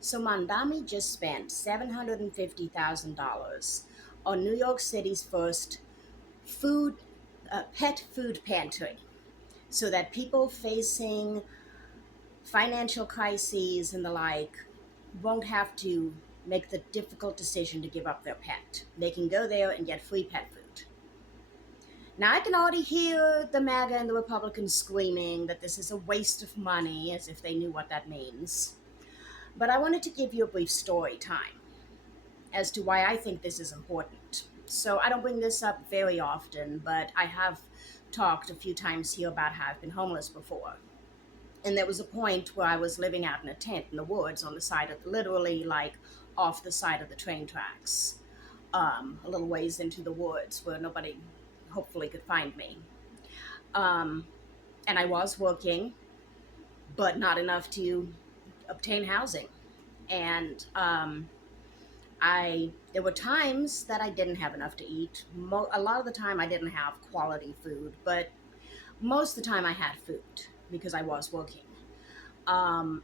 So Mandami just spent $750,000 on New York City's first food pet food pantry, so that people facing financial crises and the like won't have to make the difficult decision to give up their pet. They can go there and get free pet food. Now, I can already hear the MAGA and the Republicans screaming that this is a waste of money, as if they knew what that means. But I wanted to give you a brief story time as to why I think this is important. So, I don't bring this up very often, but I have talked a few times here about how I've been homeless before. And there was a point where I was living out in a tent in the woods on the side of, literally like off the side of the train tracks, a little ways into the woods where nobody hopefully could find me. Um, and I was working, but not enough to obtain housing. And I there were times that I didn't have enough to eat. A lot of the time, I didn't have quality food, but most of the time, I had food because I was working. Um,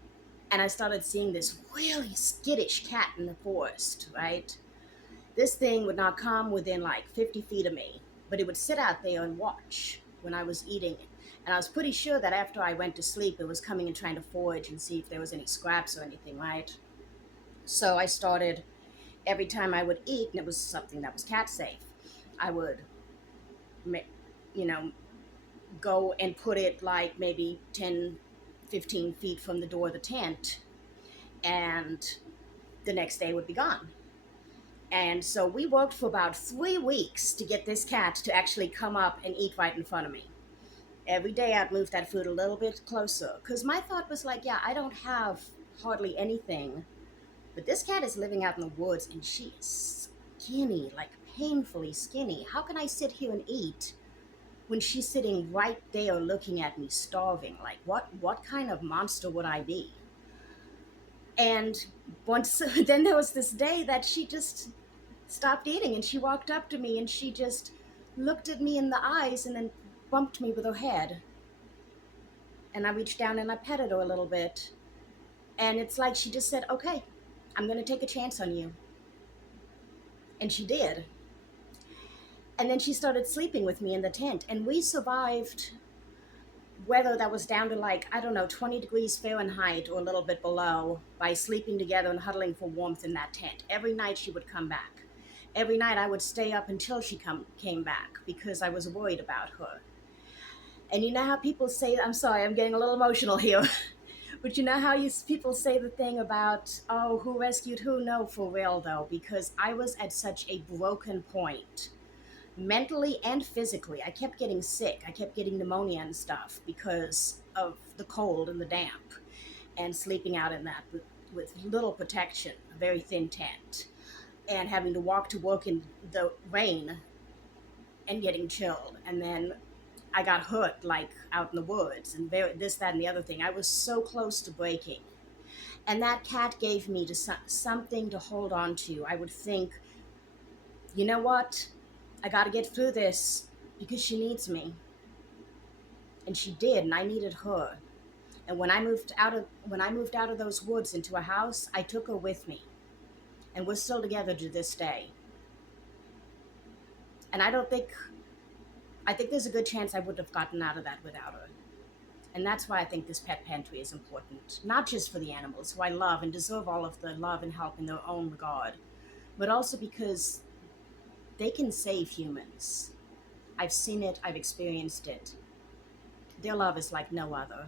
and I started seeing this really skittish cat in the forest, right? This thing would not come within like 50 feet of me, but it would sit out there and watch when I was eating. And I was pretty sure that after I went to sleep, it was coming and trying to forage and see if there was any scraps or anything, right? So I started, every time I would eat, and it was something that was cat safe, I would, you know, go and put it like maybe 10, 15 feet from the door of the tent, and the next day would be gone. And so we worked for about 3 weeks to get this cat to actually come up and eat right in front of me. Every day I'd move that food a little bit closer because my thought was like, yeah, I don't have hardly anything, but this cat is living out in the woods and she is skinny, like painfully skinny. How can I sit here and eat when she's sitting right there looking at me starving? Like, what kind of monster would I be? And once then there was this day that she just stopped eating and she walked up to me and she just looked at me in the eyes and then bumped me with her head. And I reached down and I petted her a little bit. And it's like she just said, okay, I'm going to take a chance on you. And she did. And then she started sleeping with me in the tent. And we survived weather that was down to like, I don't know, 20 degrees Fahrenheit or a little bit below by sleeping together and huddling for warmth in that tent. Every night she would come back. Every night I would stay up until she came back because I was worried about her. And you know how people say, I'm sorry, I'm getting a little emotional here, but you know how people say the thing about, oh, who rescued who? No, for real though, because I was at such a broken point, mentally and physically. I kept getting sick. I kept getting pneumonia and stuff because of the cold and the damp and sleeping out in that with little protection, a very thin tent, and having to walk to work in the rain and getting chilled. And then I got hurt like out in the woods and this, that, and the other thing. I was so close to breaking. And that cat gave me something to hold on to. I would think, you know what? I got to get through this because she needs me. And she did, and I needed her. And when I moved out of those woods into a house, I took her with me. And we're still together to this day. And I think there's a good chance I would have gotten out of that without her. And that's why I think this pet pantry is important, not just for the animals who I love and deserve all of the love and help in their own regard, but also because they can save humans. I've seen it, I've experienced it. Their love is like no other.